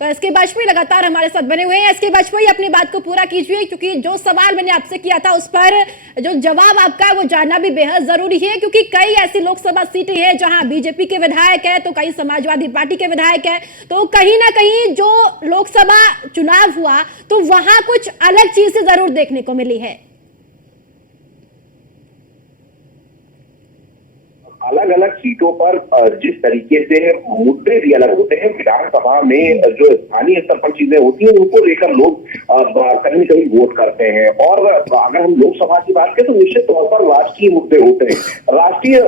तो एसके वाजपेयी लगातार हमारे साथ बने हुए हैं। एसके वाजपेयी, अपनी बात को पूरा कीजिए, क्योंकि जो सवाल मैंने आपसे किया था उस पर जो जवाब आपका है वो जानना भी बेहद जरूरी है, क्योंकि कई ऐसी लोकसभा सीटें हैं जहां बीजेपी के विधायक है तो कई समाजवादी पार्टी के विधायक है, तो कहीं ना कहीं जो लोकसभा चुनाव हुआ तो वहां कुछ अलग चीजें जरूर देखने को मिली है। अलग अलग सीटों पर जिस तरीके से मुद्दे भी अलग होते हैं, विधानसभा में जो स्थानीय स्तर पर चीजें होती हैं उनको लेकर लोग कहीं कहीं वोट करते हैं। और अगर हम लोकसभा की बात करें तो निश्चित तौर पर राष्ट्रीय मुद्दे होते हैं। राष्ट्रीय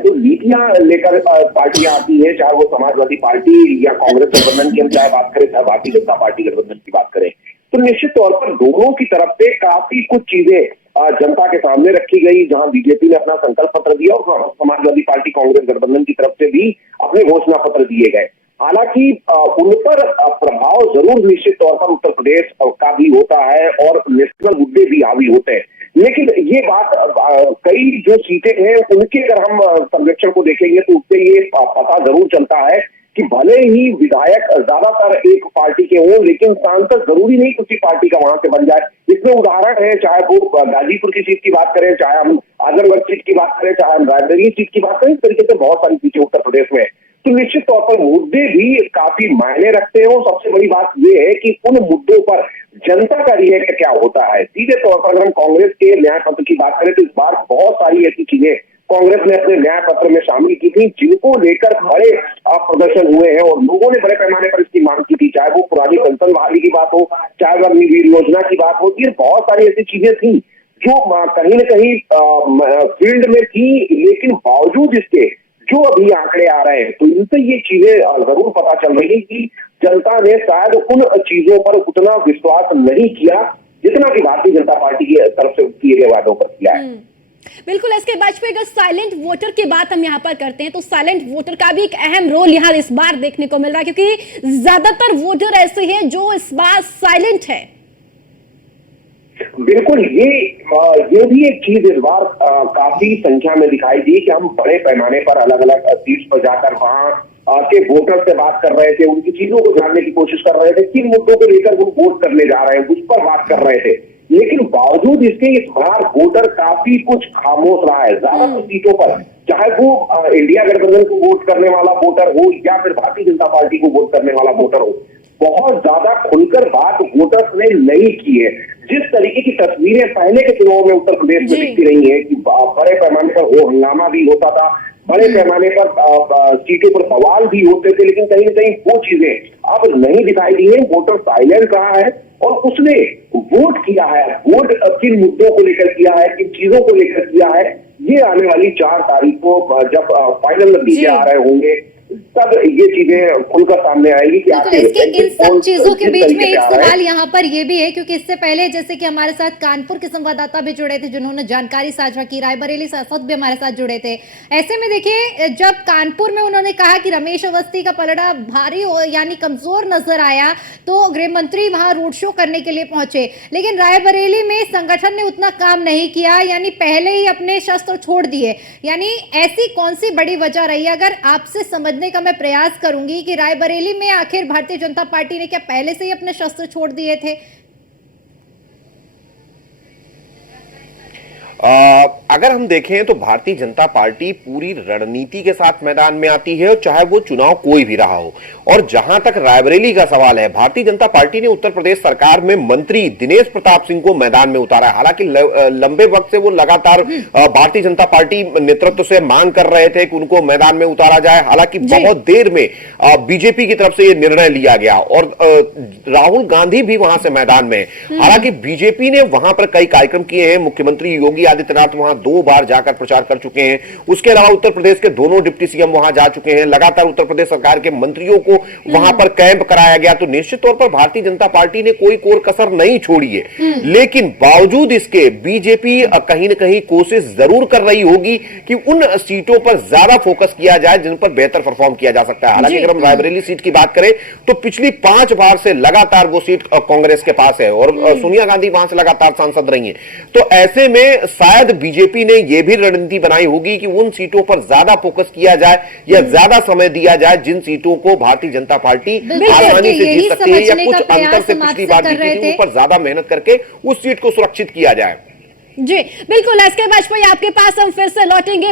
जो नीतियां लेकर पार्टियां आती हैं, चाहे वो समाजवादी पार्टी या कांग्रेस गठबंधन की हम चाहे बात करें, चाहे भारतीय जनता पार्टी गठबंधन की बात करें, तो निश्चित तौर पर दोनों की तरफ से काफी कुछ चीजें जनता के सामने रखी गई। जहां बीजेपी ने अपना संकल्प पत्र दिया और समाजवादी पार्टी कांग्रेस गठबंधन की तरफ से भी अपने घोषणा पत्र दिए गए। हालांकि उन पर प्रभाव जरूर निश्चित तौर पर उत्तर प्रदेश का भी होता है और नेशनल मुद्दे भी हावी होते हैं। लेकिन ये बात कई जो सीटें हैं उनके अगर हम सर्वेक्षण को देखेंगे तो उससे ये पता जरूर चलता है कि भले ही विधायक ज्यादातर एक पार्टी के हों, लेकिन सांसद जरूरी नहीं किसी पार्टी का वहां से बन जाए। इसमें उदाहरण है, चाहे वो गाजीपुर की सीट की बात करें, चाहे हम आजमगढ़ सीट की बात करें, चाहे हम रायबरेली सीट की बात करें, इस तरीके से बहुत सारी सीटें उत्तर प्रदेश में। तो निश्चित तौर पर मुद्दे भी काफी मायने रखते हैं और सबसे बड़ी बात यह है कि उन मुद्दों पर जनता का रिएक्ट क्या होता है। सीधे तौर पर अगर हम कांग्रेस के न्याय पत्र की बात करें तो इस बार बहुत सारी ऐसी चीजें कांग्रेस ने अपने न्याय पत्र में शामिल की थी जिनको लेकर बड़े प्रदर्शन हुए हैं और लोगों ने बड़े पैमाने पर इसकी मांग की थी। चाहे वो पुरानी पेंशन बहाली की बात हो, चाहे वो अग्निवीर योजना की बात हो, ये बहुत सारी ऐसी चीजें थी जो कहीं न कहीं फील्ड में थी। लेकिन बावजूद इसके जो अभी आंकड़े आ रहे हैं तो इनसे ये चीजें जरूर पता चल रही है कि जनता ने शायद उन चीजों पर उतना विश्वास नहीं किया जितना कि भारतीय जनता पार्टी की तरफ से किए गए वादों पर किया है। बिल्कुल। इसके वाजपेयी, अगर साइलेंट वोटर की बात हम यहाँ पर करते हैं तो साइलेंट वोटर का भी एक अहम रोल यहाँ इस बार देखने को मिल रहा है, क्योंकि ज्यादातर वोटर ऐसे हैं जो इस बार साइलेंट है। बिल्कुल, ये भी एक चीज इस बार काफी संख्या में दिखाई दी कि हम बड़े पैमाने पर अलग अलग सीट्स पर जाकर वहां के वोटर से बात कर रहे थे, उनकी चीजों को जानने की कोशिश कर रहे थे, किन मुद्दों को लेकर वो वोट करने जा रहे हैं उस पर बात कर रहे थे। लेकिन बावजूद इसके इस बार वोटर काफी कुछ खामोश रहा है। ज्यादातर सीटों पर चाहे वो इंडिया गठबंधन को वोट करने वाला वोटर हो या फिर भारतीय जनता पार्टी को वोट करने वाला वोटर हो, बहुत ज्यादा खुलकर बात वोटर्स ने नहीं की है। जिस तरीके की तस्वीरें पहले के चुनाव में उत्तर प्रदेश में दिखती रही है कि बड़े पैमाने पर वो हंगामा भी होता था, बड़े पैमाने पर सीटों पर सवाल भी होते थे, लेकिन कहीं न कहीं वो चीजें अब नहीं दिखाई दी है। वोटर साइलेंट रहा है और उसने वोट किया है। वोट किन मुद्दों को लेकर किया है, किन चीजों को लेकर किया है, ये आने वाली 4 तारीख को जब फाइनल नतीजे आ रहे होंगे तब ये चीजें खुलकर सामने आएगी कि तो इसके इन सब चीजों के बीच में एक सवाल यहाँ पर ये भी है, क्योंकि इससे पहले जैसे कि हमारे साथ कानपुर के संवाददाता भी जुड़े थे जिन्होंने जानकारी साझा की, रायबरेली सांसद भी हमारे साथ जुड़े थे। ऐसे में देखिए, जब कानपुर में उन्होंने कहा कि रमेश अवस्थी का पलड़ा भारी यानी कमजोर नजर आया तो गृह मंत्री वहां रोड शो करने के लिए पहुंचे, लेकिन रायबरेली में संगठन ने उतना काम नहीं किया, यानी पहले ही अपने शस्त्र छोड़ दिए। यानी ऐसी कौन सी बड़ी वजह रही है? अगर आपसे समझ का मैं प्रयास करूंगी कि रायबरेली में आखिर भारतीय जनता पार्टी ने क्या पहले से ही अपने शस्त्र छोड़ दिए थे? अगर हम देखें तो भारतीय जनता पार्टी पूरी रणनीति के साथ मैदान में आती है, चाहे वो चुनाव कोई भी रहा हो। और जहां तक रायबरेली का सवाल है, भारतीय जनता पार्टी ने उत्तर प्रदेश सरकार में मंत्री दिनेश प्रताप सिंह को मैदान में उतारा है। हालांकि लंबे वक्त से वो लगातार भारतीय जनता पार्टी नेतृत्व से मांग कर रहे थे कि उनको मैदान में उतारा जाए। हालांकि बहुत देर में बीजेपी की तरफ से यह निर्णय लिया गया और राहुल गांधी भी वहां से मैदान में। हालांकि बीजेपी ने वहां पर कई कार्यक्रम किए हैं। मुख्यमंत्री योगी आदित्यनाथ वहां 2 बार जाकर प्रचार कर चुके हैं। उसके अलावा उत्तर प्रदेश के दोनों डिप्टी सीएम वहां जा चुके हैं। लगातार उत्तर प्रदेश सरकार के मंत्रियों को वहां पर कैंप कराया गया। तो निश्चित तौर पर भारतीय जनता पार्टी ने कोई कोर कसर नहीं छोड़ी है। लेकिन बावजूद इसके बीजेपी कहीं ना कहीं कोशिश जरूर कर रही होगी कि उन सीटों पर ज्यादा फोकस किया जाए जिन पर बेहतर परफॉर्म किया जा सकता है। हालांकि अगर हम रायबरेली सीट की बात करें तो पिछली 5 बार से लगातार वो सीट कांग्रेस के पास है और सोनिया गांधी वहां से लगातार सांसद रही हैं। तो ऐसे में शायद बीजेपी ने यह भी रणनीति बनाई होगी कि उन सीटों पर ज्यादा फोकस किया जाए या ज्यादा समय दिया जाए जिन सीटों को भारतीय जनता पार्टी आसानी से जीत सकती है, या कुछ अंतर से पिछली बार जीती थी उन पर ज्यादा मेहनत करके उस सीट को सुरक्षित किया जाए। जी बिल्कुल, एसके वाजपेयी आपके पास हम फिर से लौटेंगे।